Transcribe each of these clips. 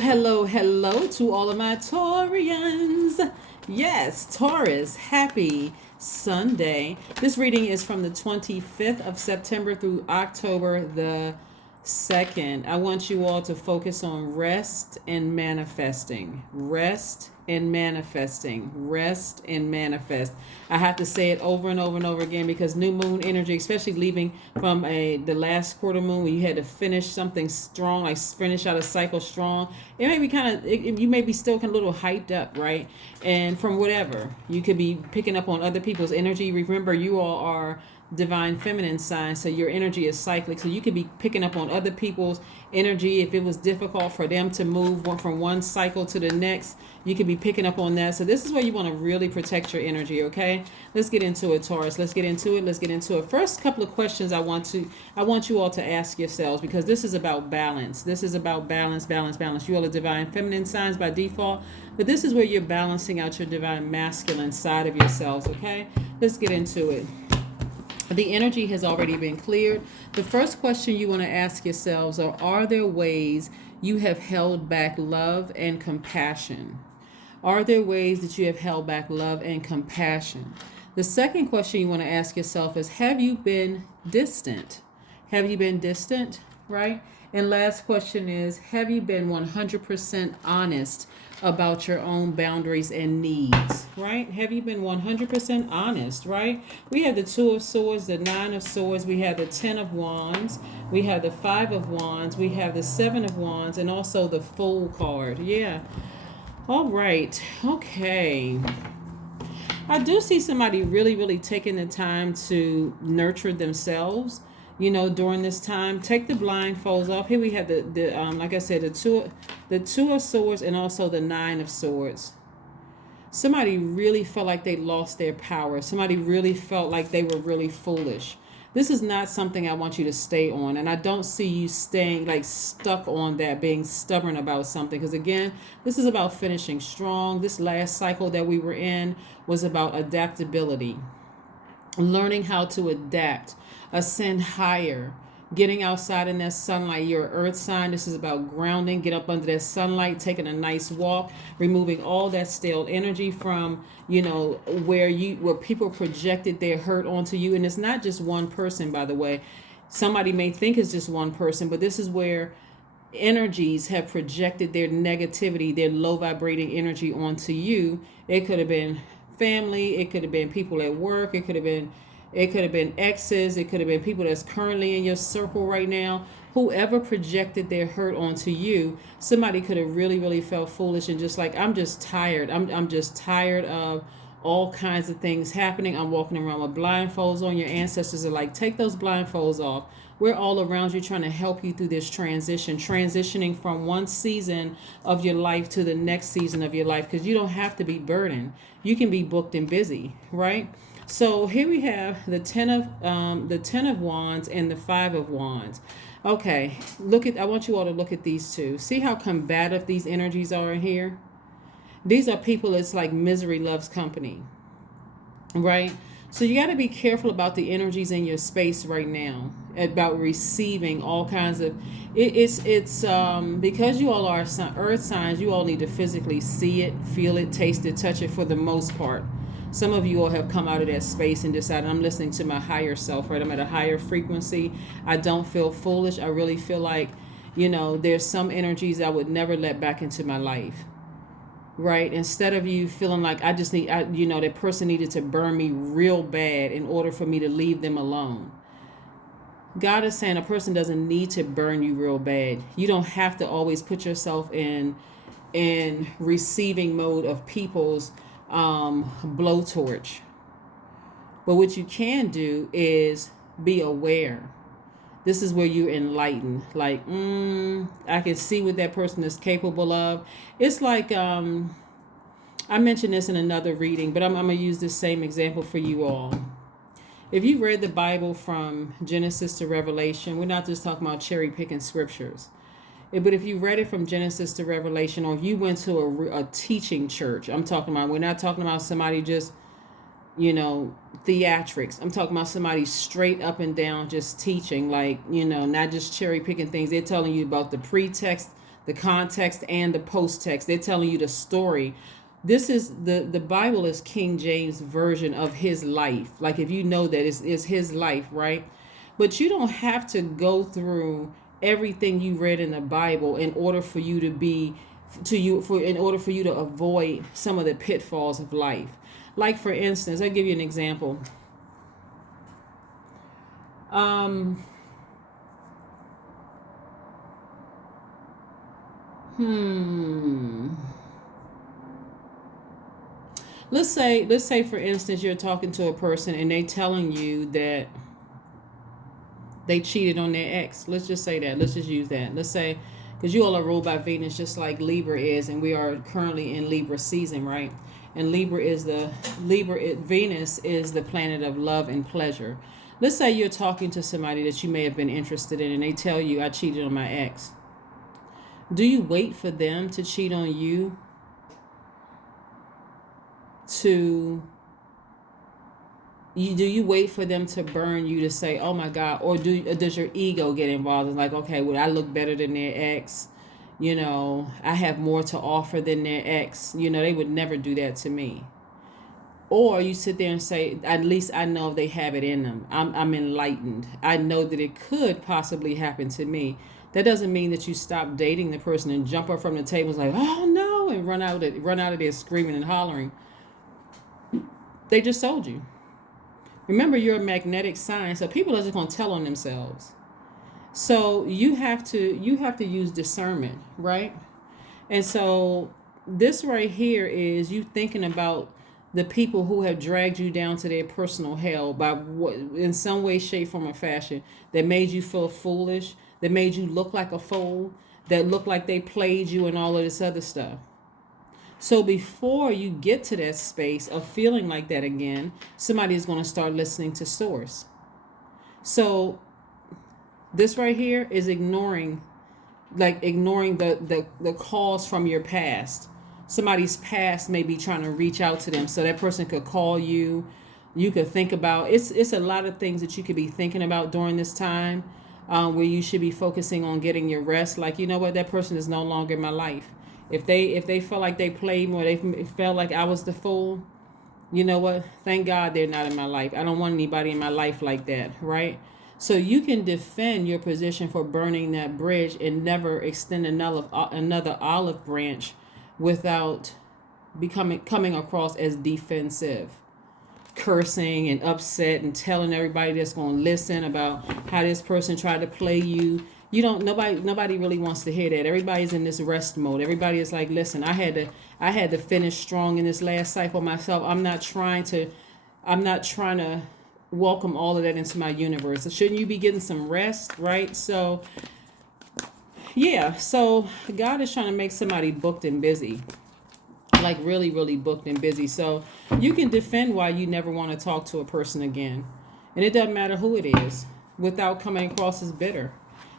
Hello to all of my Taurians. Yes, Taurus, happy Sunday. This reading is from the 25th of September through October the 2nd. I want you all to focus on rest and manifesting. Rest and manifesting. Rest and manifest. I have to say it over and over and over again because new moon energy, especially leaving from the last quarter moon when you had to finish something strong, like finish out a cycle strong. It may be you may be still a little hyped up, right? And from whatever, you could be picking up on other people's energy. Remember, you all are divine feminine sign, so your energy is cyclic, so you could be picking up on other people's energy. If it was difficult for them to move from one cycle to the next, you could be picking up on that. So this is where you want to really protect your energy. Okay, let's get into it, Taurus. Let's get into it. First couple of questions I want you all to ask yourselves, because this is about balance. This is about balance. You all are divine feminine signs by default, but this is where you're balancing out your divine masculine side of yourselves. Okay, let's get into it. The energy has already been cleared. The first question you want to ask yourselves are there ways you have held back love and compassion? Are there ways that you have held back love and compassion? The second question you want to ask yourself is, have you been distant? Have you been distant, right? And last question is, have you been 100% honest about your own boundaries and needs, right? Have you been 100% honest, right? We have the Two of Swords, the Nine of Swords, we have the Ten of Wands, we have the Five of Wands, we have the Seven of Wands, and also the Fool card. Yeah. All right. Okay. I do see somebody really taking the time to nurture themselves, during this time. Take the blindfolds off. Here we have the like I said, the two of Swords and also the Nine of Swords. Somebody really felt like they lost their power. Somebody really felt like they were really foolish. This is not something I want you to stay on, and I don't see you staying like stuck on that, being stubborn about something, because again, this is about finishing strong. This last cycle that we were in was about adaptability, learning how to adapt, ascend higher, getting outside in that sunlight. You're an earth sign. This is about grounding. Get up under that sunlight, taking a nice walk, removing all that stale energy from, where people projected their hurt onto you. And it's not just one person, by the way. Somebody may think it's just one person, but this is where energies have projected their negativity, their low vibrating energy onto you. It could have been family, it could have been people at work, it could have been exes, it could have been people that's currently in your circle right now. Whoever projected their hurt onto you, somebody could have really felt foolish and just like, I'm just tired. I'm just tired of all kinds of things happening. I'm walking around with blindfolds on. Your ancestors are like, take those blindfolds off. We're all around you trying to help you through this transitioning from one season of your life to the next season of your life, because you don't have to be burdened. You can be booked and busy, right? So here we have the Ten of Wands and the Five of Wands. Okay, I want you all to look at these two. See how combative these energies are in here? These are people, it's like misery loves company, right? So you got to be careful about the energies in your space right now, about receiving all kinds of, it's because you all are earth signs, you all need to physically see it, feel it, taste it, touch it for the most part. Some of you all have come out of that space and decided, I'm listening to my higher self, right? I'm at a higher frequency. I don't feel foolish. I really feel like, there's some energies I would never let back into my life, right? Instead of you feeling like that person needed to burn me real bad in order for me to leave them alone. God is saying a person doesn't need to burn you real bad. You don't have to always put yourself in receiving mode of people's blowtorch. But what you can do is be aware. This is where you're enlightened. Like, I can see what that person is capable of. It's like, I mentioned this in another reading, but I'm going to use this same example for you all. If you read the Bible from Genesis to Revelation, we're not just talking about cherry picking scriptures. But if you read it from Genesis to Revelation, or if you went to a teaching church, we're not talking about somebody just, theatrics. I'm talking about somebody straight up and down just teaching, like, not just cherry picking things. They're telling you about the pretext, the context and the post text. They're telling you the story. This is the Bible is King James version of his life. Like, if you know that it's his life, right? But you don't have to go through everything you read in the Bible in order for you to be in order for you to avoid some of the pitfalls of life. Like, for instance, I'll give you an example. Let's say for instance you're talking to a person and they telling you that they cheated on their ex. Let's just say that. Let's just use that. Let's say, because you all are ruled by Venus just like Libra is, and we are currently in Libra season, right? And Venus is the planet of love and pleasure. Let's say you're talking to somebody that you may have been interested in and they tell you, I cheated on my ex. Do you wait for them to cheat on you do you wait for them to burn you to say, oh my God? Or does your ego get involved? It's like, okay, well, I look better than their ex. I have more to offer than their ex. They would never do that to me. Or you sit there and say, at least I know they have it in them. I'm enlightened. I know that it could possibly happen to me. That doesn't mean that you stop dating the person and jump up from the table and like, oh no, and run out of there screaming and hollering. They just told you. Remember, you're a magnetic sign, so people are just going to tell on themselves. So you have to use discernment, right? And so this right here is you thinking about the people who have dragged you down to their personal hell by what, in some way, shape, form, or fashion, that made you feel foolish, that made you look like a fool, that looked like they played you and all of this other stuff. So before you get to that space of feeling like that again, somebody is going to start listening to source. So this right here is ignoring the calls from your past. Somebody's past may be trying to reach out to them, so that person could call you. You could think about it's a lot of things that you could be thinking about during this time, where you should be focusing on getting your rest. Like, you know what, that person is no longer in my life. If they felt like they played me, or they felt like I was the fool, you know what? Thank God they're not in my life. I don't want anybody in my life like that, right? So you can defend your position for burning that bridge and never extend another olive branch without coming across as defensive, cursing and upset and telling everybody that's going to listen about how this person tried to play you. Nobody really wants to hear that. Everybody's in this rest mode. Everybody is like, listen, I had to finish strong in this last cycle myself. I'm not trying to welcome all of that into my universe. So shouldn't you be getting some rest, right? So yeah, so God is trying to make somebody booked and busy. Like really, really booked and busy. So you can defend why you never want to talk to a person again. And it doesn't matter who it is, without coming across as bitter.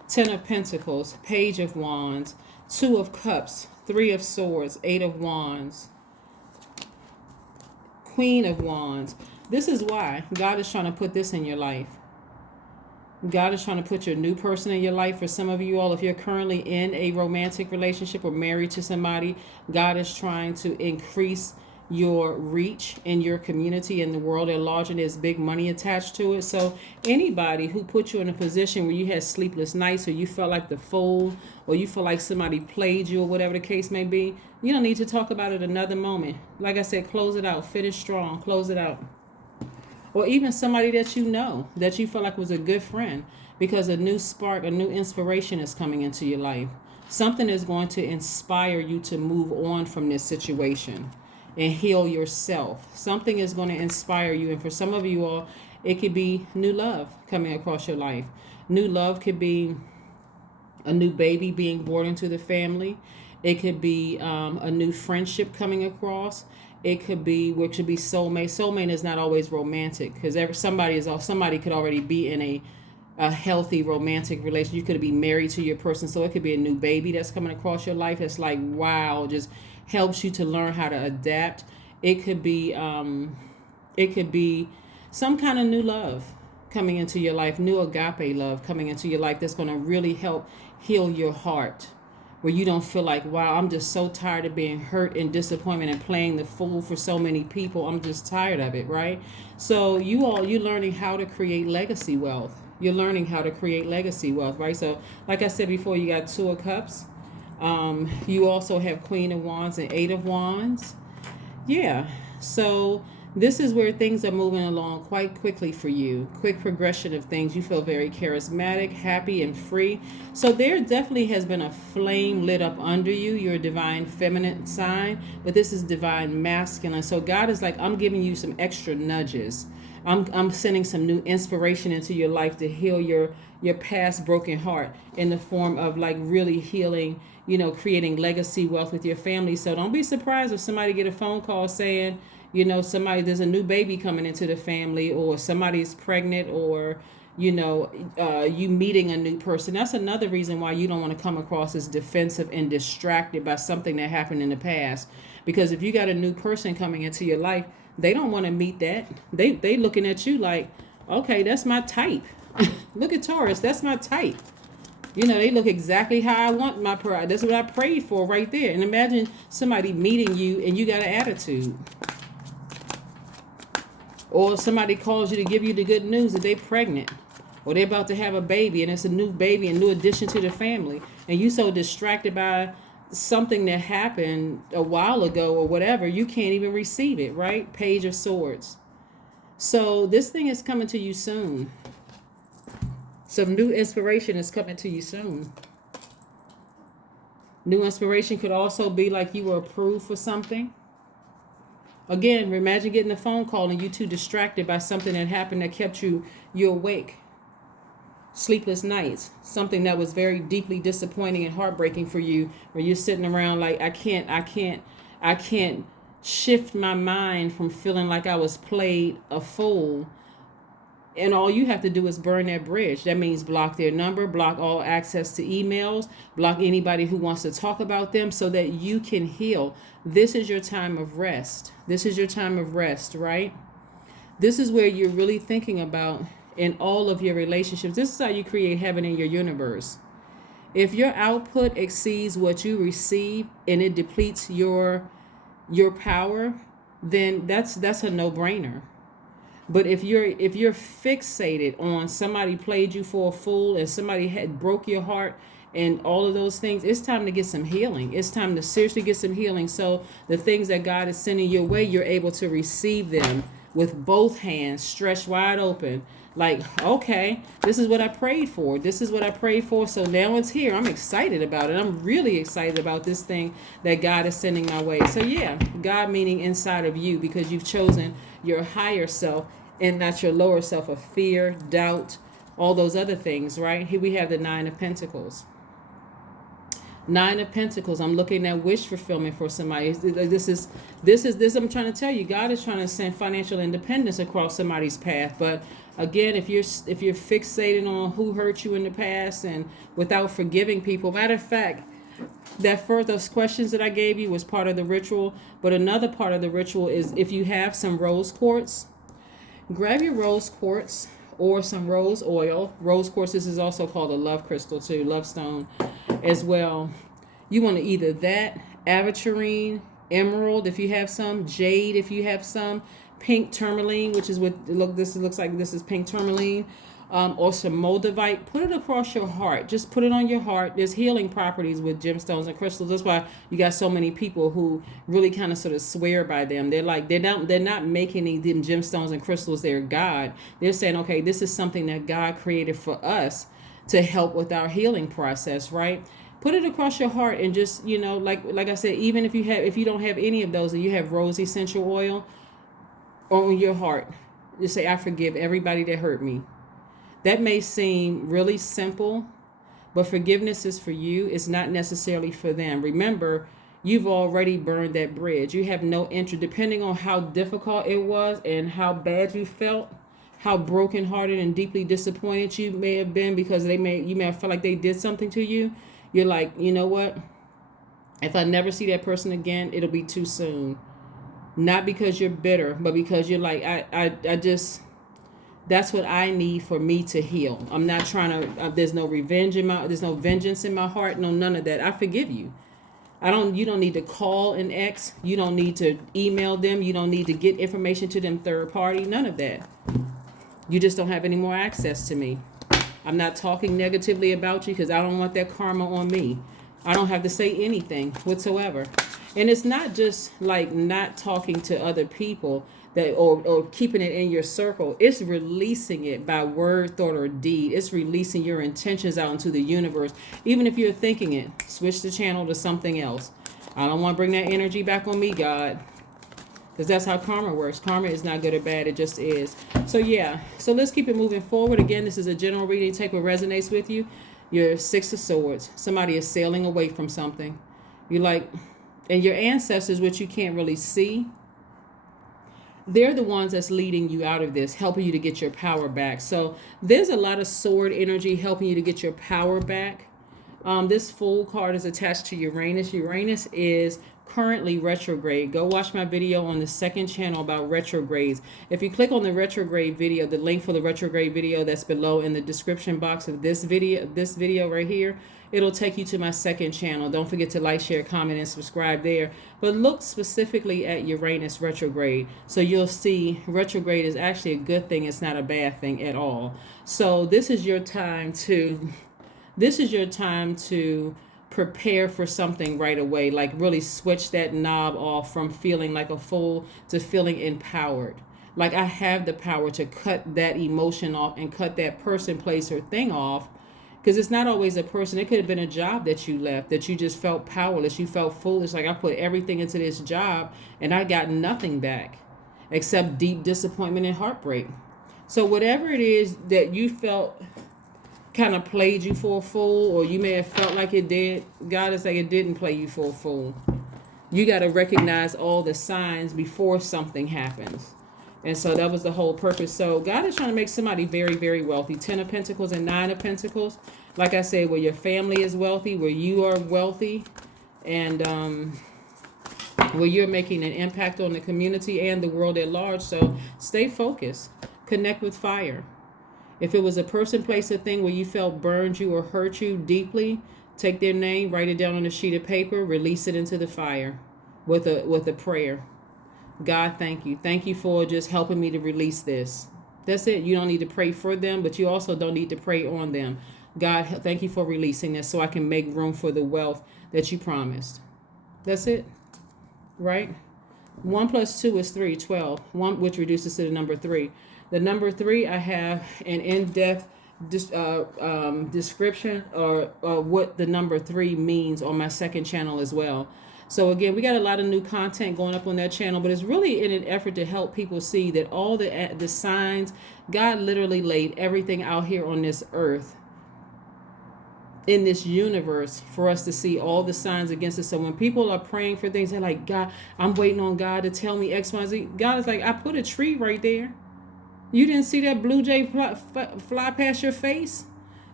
10 of Pentacles, Page of Wands, 2 of Cups, 3 of Swords, 8 of Wands, Queen of Wands. This is why God is trying to put this in your life. God is trying to put your new person in your life. For some of you all, if you're currently in a romantic relationship or married to somebody, God is trying to increase your reach in your community and the world at large, and there's big money attached to it. So anybody who put you in a position where you had sleepless nights, or you felt like the fool, or you feel like somebody played you, or whatever the case may be, you don't need to talk about it another moment. Like I said, close it out, finish strong, close it out. Or even somebody that you know, that you feel like was a good friend, because a new spark, a new inspiration is coming into your life. Something is going to inspire you to move on from this situation and heal yourself. Something is going to inspire you. And for some of you all, it could be new love coming across your life. New love could be a new baby being born into the family. It could be a new friendship coming across. It could be, which could be soulmate. Soulmate is not always romantic, because somebody could already be in a healthy romantic relationship. You could be married to your person, so it could be a new baby that's coming across your life. That's like, wow, just helps you to learn how to adapt. It could be some kind of new love coming into your life, new agape love coming into your life, that's going to really help heal your heart, where you don't feel like, wow, I'm just so tired of being hurt and disappointment and playing the fool for so many people. I'm just tired of it, right? So you're learning how to create legacy wealth. You're learning how to create legacy wealth, right? So like I said before, you got Two of Cups. You also have Queen of Wands and Eight of Wands. Yeah. So this is where things are moving along quite quickly for you. Quick progression of things. You feel very charismatic, happy, and free. So there definitely has been a flame lit up under you. You're a divine feminine sign, but this is divine masculine. So God is like, I'm giving you some extra nudges. I'm sending some new inspiration into your life to heal your past broken heart in the form of like really healing, creating legacy wealth with your family. So don't be surprised if somebody get a phone call saying, there's a new baby coming into the family, or somebody's pregnant, or you meeting a new person. That's another reason why you don't want to come across as defensive and distracted by something that happened in the past. Because if you got a new person coming into your life, they don't want to meet that. They looking at you like, okay, that's my type. Look at Taurus, that's my type. They look exactly how I want my pride. That's what I prayed for right there. And imagine somebody meeting you and you got an attitude. Or somebody calls you to give you the good news that they're pregnant, or they're about to have a baby, and it's a new baby, a new addition to the family, and you so distracted by something that happened a while ago or whatever, you can't even receive it, right? Page of Swords. So this thing is coming to you soon. Some new inspiration is coming to you soon. New inspiration could also be like you were approved for something. Again, imagine getting a phone call and you too distracted by something that happened that kept you awake. Sleepless nights, something that was very deeply disappointing and heartbreaking for you, where you're sitting around like, I can't shift my mind from feeling like I was played a fool. And all you have to do is burn that bridge. That means block their number, block all access to emails, block anybody who wants to talk about them, so that you can heal. This is your time of rest. This is your time of rest, right? This is where you're really thinking about in all of your relationships. This is how you create heaven in your universe. If your output exceeds what you receive and it depletes your power, then that's a no-brainer. But if you're fixated on somebody played you for a fool and somebody had broke your heart and all of those things, it's time to get some healing. It's time to seriously get some healing. So the things that God is sending your way, you're able to receive them with both hands stretched wide open. Like, okay, this is what I prayed for. This is what I prayed for. So now it's here. I'm excited about it. I'm really excited about this thing that God is sending my way. So yeah, God meaning inside of you, because you've chosen your higher self and not your lower self of fear, doubt, all those other things, right? Here we have the Nine of Pentacles. Nine of Pentacles. I'm looking at wish fulfillment for somebody. This is I'm trying to tell you, God is trying to send financial independence across somebody's path. But again, if you're fixated on who hurt you in the past and without forgiving people, matter of fact, that those questions that I gave you was part of the ritual. But another part of the ritual is if you have some rose quartz, grab your rose quartz or some rose oil. Rose quartz, this is also called a love crystal too, love stone as well. You want to either that, aventurine, emerald if you have some, jade if you have some, pink tourmaline, which is what this looks like. This is pink tourmaline, or some moldavite. Put it across your heart. Just put it on your heart. There's healing properties with gemstones and crystals. That's why you got so many people who really kind of sort of swear by them. They're like, they're not making them gemstones and crystals their God. They're saying, okay, this is something that God created for us to help with our healing process, right? Put it across your heart and just, like I said, even if you don't have any of those and you have rose essential oil on your heart, just say, I forgive everybody that hurt me. That may seem really simple, but forgiveness is for you. It's not necessarily for them. Remember, you've already burned that bridge. You have no interest, depending on how difficult it was and how bad you felt, how brokenhearted and deeply disappointed you may have been because you may have felt like they did something to you. You're like, you know what? If I never see that person again, it'll be too soon. Not because you're bitter, but because you're like, That's what I need for me to heal. I'm not trying to, there's no revenge there's no vengeance in my heart. No, none of that. I forgive you. You don't need to call an ex. You don't need to email them. You don't need to get information to them third party. None of that. You just don't have any more access to me. I'm not talking negatively about you because I don't want that karma on me. I don't have to say anything whatsoever. And it's not just like not talking to other people that or keeping it in your circle. It's releasing it by word, thought, or deed. It's releasing your intentions out into the universe. Even if you're thinking it, switch the channel to something else. I don't want to bring that energy back on me, God. Because that's how karma works. Karma is not good or bad. It just is. So yeah. So let's keep it moving forward. Again, this is a general reading. Take what resonates with you. Your Six of Swords. Somebody is sailing away from something. You like, and your ancestors, which you can't really see, they're the ones that's leading you out of this, helping you to get your power back. So there's a lot of sword energy helping you to get your power back. This Fool card is attached to Uranus. Uranus is currently retrograde. Go watch my video on the second channel about retrogrades. If you click on the retrograde video, the link for the retrograde video that's below in the description box of this video right here, it'll take you to my second channel. Don't forget to like, share, comment, and subscribe there. But look specifically at Uranus retrograde. So you'll see retrograde is actually a good thing. It's not a bad thing at all. So this is your time to prepare for something right away. Like really switch that knob off from feeling like a fool to feeling empowered. Like I have the power to cut that emotion off and cut that person, place, or thing off. Because it's not always a person. It could have been a job that you left, that you just felt powerless. You felt foolish. Like I put everything into this job and I got nothing back except deep disappointment and heartbreak. So whatever it is that you felt kind of played you for a fool, or you may have felt like it did, God is like, it didn't play you for a fool. You got to recognize all the signs before something happens. And so that was the whole purpose. So God is trying to make somebody very, very wealthy. 10 of Pentacles and 9 of Pentacles. Like I said, where your family is wealthy, where you are wealthy, and where you're making an impact on the community and the world at large. So stay focused. Connect with fire. If it was a person, place, or thing where you felt burned you or hurt you deeply, take their name, write it down on a sheet of paper, release it into the fire with a prayer. God, thank you. Thank you for just helping me to release this. That's it. You don't need to pray for them, but you also don't need to pray on them. God, thank you for releasing this so I can make room for the wealth that you promised. That's it. Right? 1 + 2 is 3, 12. 1, which reduces to the number 3. The number 3, I have an in-depth description or what the number 3 means on my second channel as well. So again, we got a lot of new content going up on that channel, but it's really in an effort to help people see that all the signs, God literally laid everything out here on this earth, in this universe, for us to see all the signs against us. So when people are praying for things, they're like, God, I'm waiting on God to tell me X, Y, Z. God is like, I put a tree right there. You didn't see that blue jay fly past your face?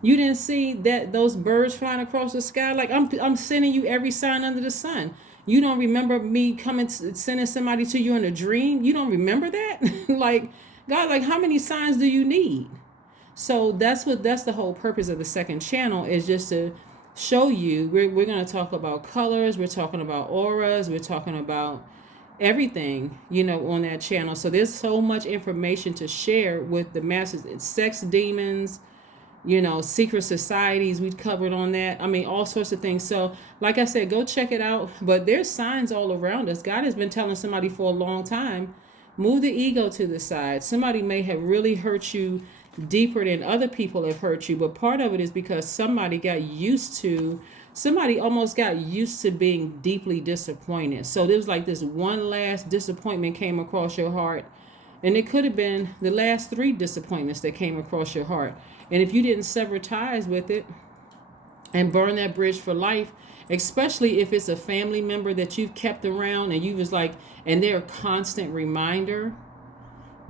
You didn't see that those birds flying across the sky? Like I'm sending you every sign under the sun. You don't remember me sending somebody to you in a dream? You don't remember that? Like, God, like how many signs do you need? So that's the whole purpose of the second channel, is just to show you. We're going to talk about colors. We're talking about auras. We're talking about everything, on that channel. So there's so much information to share with the masses. It's sex demons, secret societies. We covered on that. I mean, all sorts of things. So like I said, go check it out. But there's signs all around us. God has been telling somebody for a long time, move the ego to the side. Somebody may have really hurt you deeper than other people have hurt you. But part of it is because somebody almost got used to being deeply disappointed. So there was like this one last disappointment came across your heart. And it could have been the last 3 disappointments that came across your heart. And if you didn't sever ties with it and burn that bridge for life, especially if it's a family member that you've kept around and you was like, and they're a constant reminder,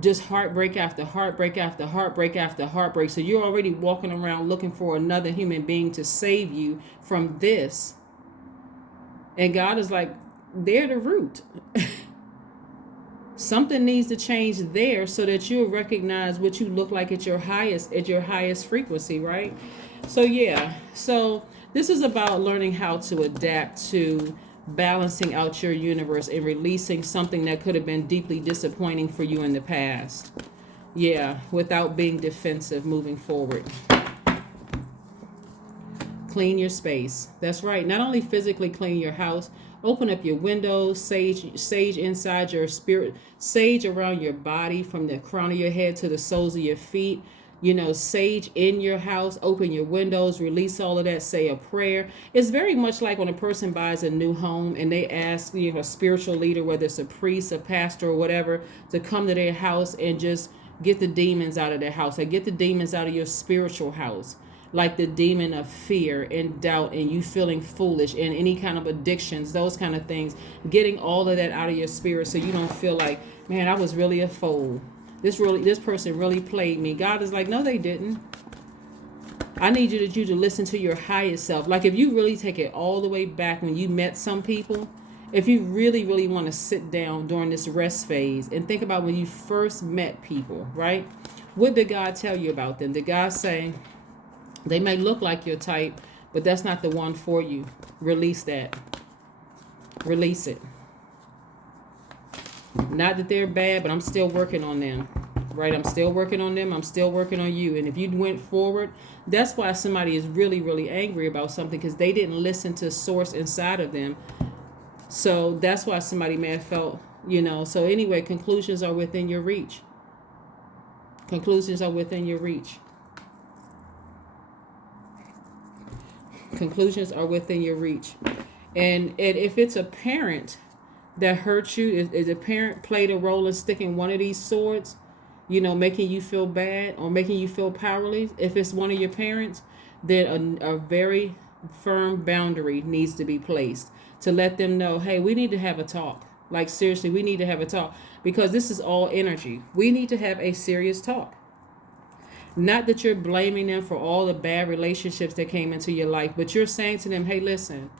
just heartbreak after heartbreak after heartbreak after heartbreak. So you're already walking around looking for another human being to save you from this. And God is like, they're the root. Something needs to change there so that you'll recognize what you look like at your highest frequency, right? So yeah, so this is about learning how to adapt to balancing out your universe and releasing something that could have been deeply disappointing for you in the past. Yeah, without being defensive moving forward. Clean your space. That's right. Not only physically clean your house, open up your windows, sage inside your spirit, sage around your body from the crown of your head to the soles of your feet. You know, sage in your house, open your windows, release all of that, say a prayer. It's very much like when a person buys a new home and they ask, you know, a spiritual leader, whether it's a priest, a pastor, or whatever, to come to their house and just get the demons out of their house. Like, get the demons out of your spiritual house, like the demon of fear and doubt and you feeling foolish and any kind of addictions, those kind of things, getting all of that out of your spirit so you don't feel like, man, I was really a fool. This person really played me. God is like, no, they didn't. I need you to listen to your highest self. Like, if you really take it all the way back when you met some people, if you really, really want to sit down during this rest phase and think about when you first met people, right? What did God tell you about them? Did God say, they may look like your type, but that's not the one for you? Release that. Release it. Not that they're bad, but I'm still working on them. Right? I'm still working on them. I'm still working on you. And if you went forward, that's why somebody is really, really angry about something, because they didn't listen to source inside of them. So that's why somebody may have felt, you know. So anyway, conclusions are within your reach. Conclusions are within your reach. Conclusions are within your reach. And if it's a parent that hurt you, if a parent played a role in sticking one of these swords, you know, making you feel bad or making you feel powerless, if it's one of your parents, then a very firm boundary needs to be placed to let them know, hey, we need to have a talk. Like, seriously, we need to have a talk, because this is all energy. We need to have a serious talk. Not that you're blaming them for all the bad relationships that came into your life, but you're saying to them, hey, listen,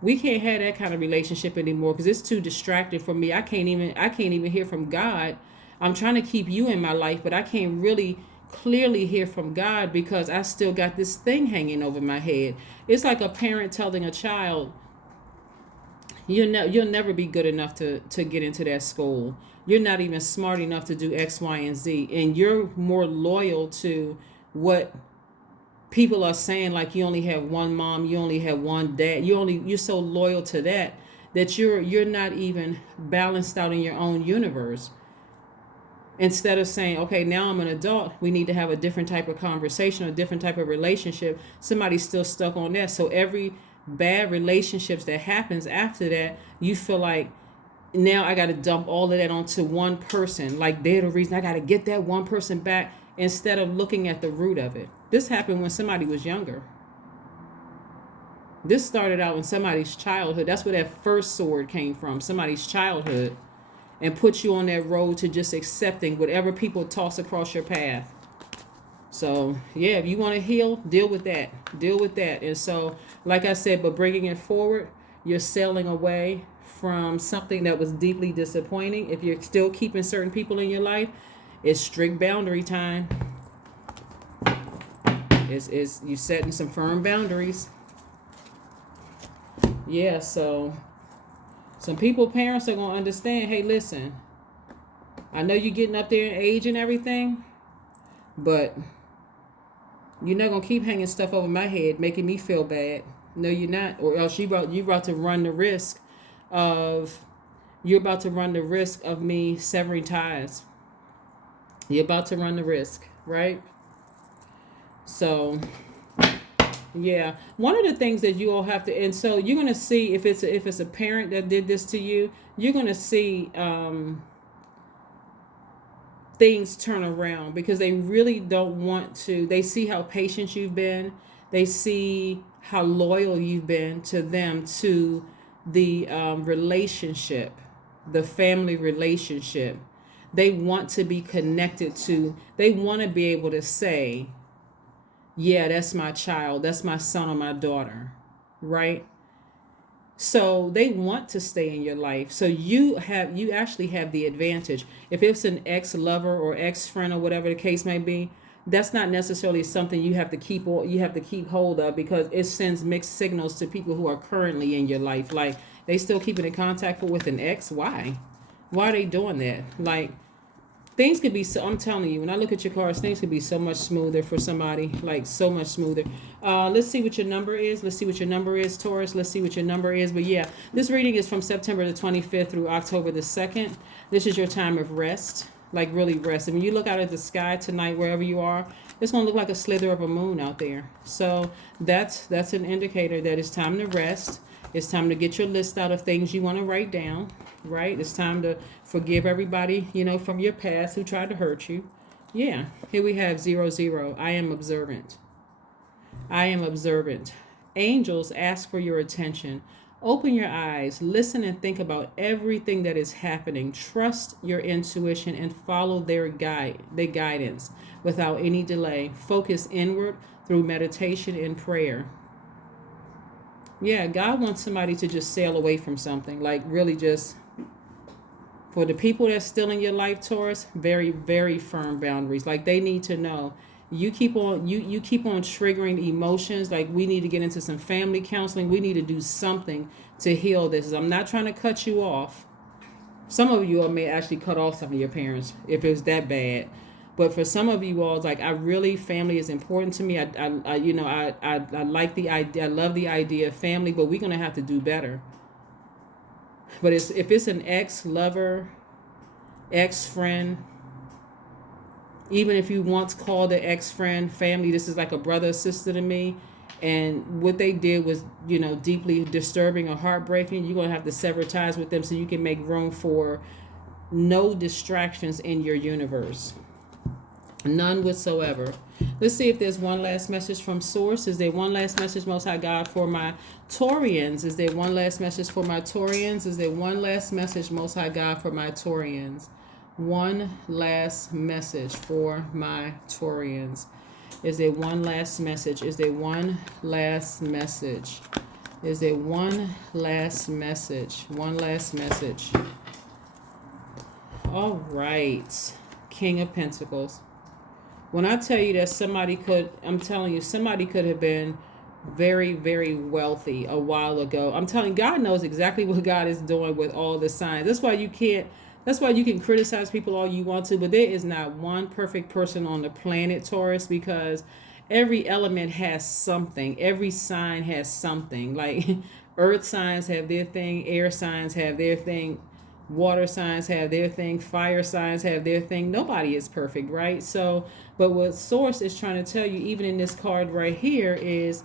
we can't have that kind of relationship anymore because it's too distracting for me. I can't even hear from God. I'm trying to keep you in my life, but I can't really clearly hear from God because I still got this thing hanging over my head. It's like a parent telling a child, you'll never be good enough to get into that school. You're not even smart enough to do X, Y, and Z. And you're more loyal to what people are saying, like you only have one mom, you only have one dad. You're so loyal to that you're not even balanced out in your own universe. Instead of saying, okay, now I'm an adult, we need to have a different type of conversation, a different type of relationship. Somebody's still stuck on that. So every bad relationships that happens after that, you feel like, now I got to dump all of that onto one person. Like, they're the reason. I got to get that one person back, instead of looking at the root of it. This happened when somebody was younger. This started out in somebody's childhood. That's where that first sword came from, somebody's childhood, and put you on that road to just accepting whatever people toss across your path. So, yeah, if you want to heal, deal with that. Deal with that. And so, like I said, but bringing it forward, you're sailing away from something that was deeply disappointing. If you're still keeping certain people in your life, it's strict boundary time. It's you setting some firm boundaries. Yeah, so some people, parents are going to understand, hey, listen, I know you're getting up there in age and everything, but you're not going to keep hanging stuff over my head, making me feel bad. No, you're not. Or else you're about to run the risk of me severing ties. You're about to run the risk, right? So, yeah, one of the things that you all have to, and so you're going to see if it's a parent that did this to you, you're going to see things turn around, because they really don't want to. They see how patient you've been. They see how loyal you've been to them, to the relationship, the family relationship. They want to be connected to. They want to be able to say, yeah, that's my child, that's my son or my daughter, right? So they want to stay in your life. So you actually have the advantage. If it's an ex-lover or ex-friend or whatever the case may be, that's not necessarily something you have to keep hold of, because it sends mixed signals to people who are currently in your life. Like, they still keeping in contact with an ex. Why are they doing that? Like, things could be so, I'm telling you, when I look at your cards, things could be so much smoother for somebody, like so much smoother. Let's see what your number is. Let's see what your number is, Taurus. Let's see what your number is. But yeah, this reading is from September the 25th through October the 2nd. This is your time of rest, like really rest. And when you look out at the sky tonight, wherever you are, it's going to look like a slither of a moon out there. So that's an indicator that it's time to rest. It's time to get your list out of things you want to write down, right? It's time to forgive everybody, from your past who tried to hurt you. Yeah, here we have 00. I am observant. I am observant. Angels ask for your attention. Open your eyes, listen and think about everything that is happening. Trust your intuition and follow their guidance without any delay. Focus inward through meditation and prayer. Yeah, God wants somebody to just sail away from something, like really just, for the people that's still in your life, Taurus, very, very firm boundaries. Like, they need to know you keep on triggering emotions. Like, we need to get into some family counseling. We need to do something to heal this. I'm not trying to cut you off. Some of you all may actually cut off some of your parents if it's that bad. But for some of you all, it's like, family is important to me. I like the idea. I love the idea of family, but we're gonna have to do better. But if it's an ex-lover, ex-friend, even if you once called the ex-friend family, this is like a brother or sister to me, and what they did was, deeply disturbing or heartbreaking, you're gonna have to sever ties with them so you can make room for no distractions in your universe. None whatsoever. Let's see if there's one last message from Source. Is there one last message, Most High God, for my Taurians? Is there one last message for my Taurians? Is there one last message, Most High God, for my Taurians? One last message for my Taurians. Is there one last message? Is there one last message? Is there one last message? One last message. All right. King of Pentacles. When I tell you that somebody could have been very, very wealthy a while ago. I'm telling you, God knows exactly what God is doing with all the signs. That's why you can criticize people all you want to, but there is not one perfect person on the planet, Taurus, because every element has something. Every sign has something. Like, earth signs have their thing, air signs have their thing, water signs have their thing, fire signs have their thing. Nobody is perfect, right? So, but what Source is trying to tell you, even in this card right here, is,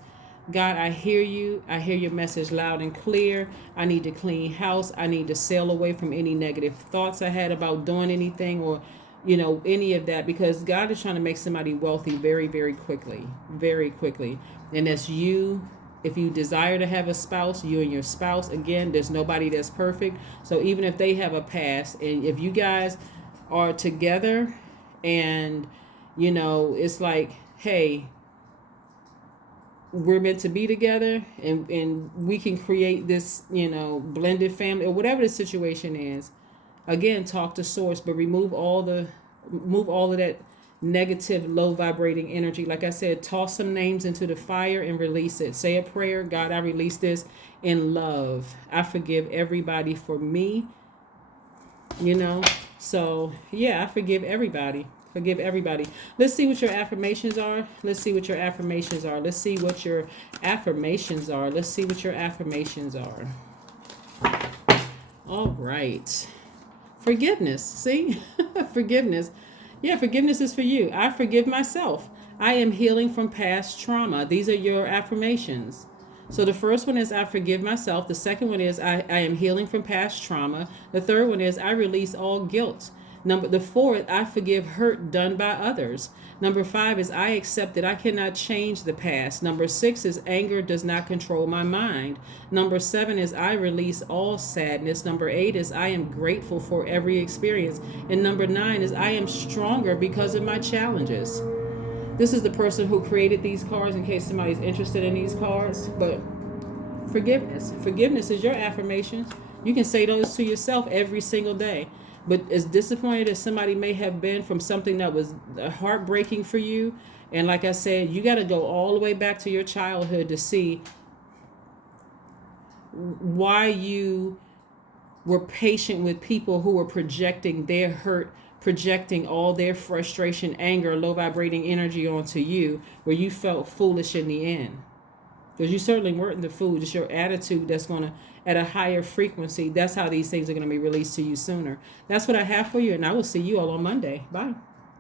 God, I hear you. I hear your message loud and clear. I need to clean house. I need to sail away from any negative thoughts I had about doing anything, or, any of that, because God is trying to make somebody wealthy very, very quickly, very quickly. And that's you. If you desire to have a spouse, you and your spouse, again, there's nobody that's perfect. So even if they have a past, and if you guys are together and, it's like, hey, we're meant to be together, and we can create this, blended family, or whatever the situation is, again, talk to Source, but remove all of that negative, low vibrating energy. Like I said, toss some names into the fire and release it. Say a prayer. God, I release this in love. I forgive everybody for me. So yeah, I forgive everybody. Forgive everybody. Let's see what your affirmations are. Let's see what your affirmations are. Let's see what your affirmations are. Let's see what your affirmations are. All right. Forgiveness. See? Forgiveness. Yeah, forgiveness is for you. I forgive myself. I am healing from past trauma. These are your affirmations. So the first one is, I forgive myself. The second one is, I am healing from past trauma. The third one is, I release all guilt. The fourth, I forgive hurt done by others. Number 5 is, I accept that I cannot change the past. Number 6 is, anger does not control my mind. Number 7 is, I release all sadness. Number 8 is, I am grateful for every experience. And number 9 is, I am stronger because of my challenges. This is the person who created these cards, in case somebody's interested in these cards. But Forgiveness. Forgiveness is your affirmations. You can say those to yourself every single day. But as disappointed as somebody may have been from something that was heartbreaking for you, and like I said, you got to go all the way back to your childhood to see why you were patient with people who were projecting their hurt, projecting all their frustration, anger, low vibrating energy onto you, where you felt foolish in the end. Because you certainly weren't the fool, just your attitude that's going to, at a higher frequency, that's how these things are going to be released to you sooner. That's what I have for you, and I will see you all on Monday. Bye.